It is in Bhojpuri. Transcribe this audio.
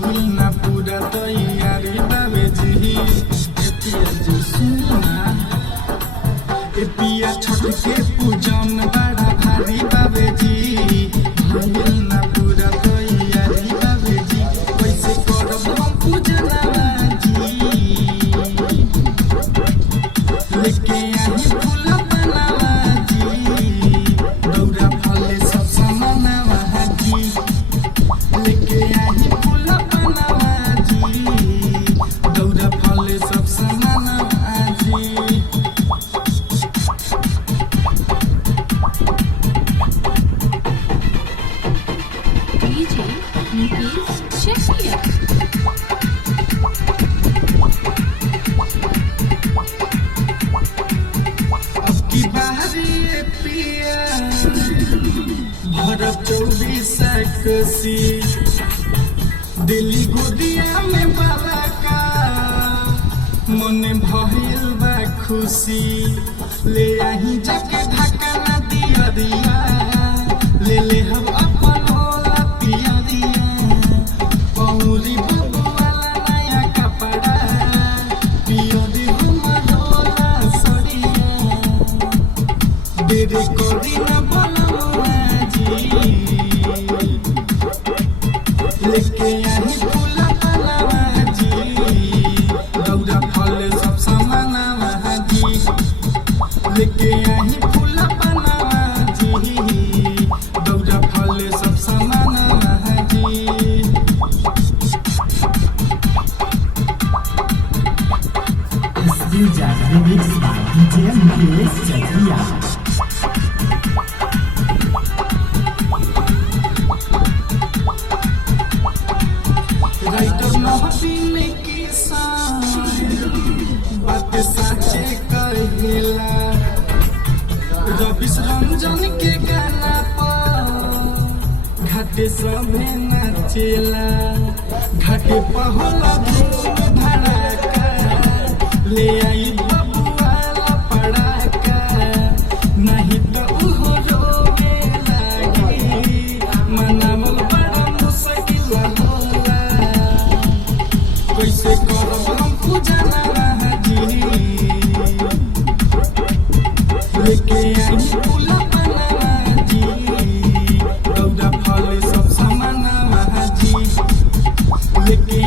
भइल ना पूरा तैयारी बाबे जी जी सुना ए पिया छठ के पूजन बड़ा भारी बाबे जी भइल ना पूरा तैयारी बाबे जी कैसे करब हम पूजनवा जी लेके आई फूल बनावा जी दौरा फले सब समानवा जी लेके आई फूल बनावा जी दौरा फले सब समानवा जी DJ Nikesh Shakya. अब की बारी पिया भर 24 कोसी दिल्ली गोदिया में बाबा का मन भइल बा खुशी ले आही जाके ढाका ना दिया दिया ले हम अपन होला पिया दिया पौरी बाबू वाला नया कपड़ा पियो दी हम होला सड़िया देरे कोरी ना बोलवा जी लेके आई फूल बनावा जी दौरा फल सब समानवा जी लेके आई फूल बनावा जी दौरा फल सब समानवा जी This is remixed by DJ Nikesh Shakya. Writer महफिल की बात साचे कहेला रविश रंजन के गाना पर घाटे सभे नाचेला घाटे पहला धूम धड़ाका ले आई बबुआला पड़ाका नहीं तो उहो रोवे लागी मनावल बड़ा मुश्किल होला कैसे करब हम पूजनवा जी लेके आई फूल बनावा जी दौरा फल सब समानवा जी लेके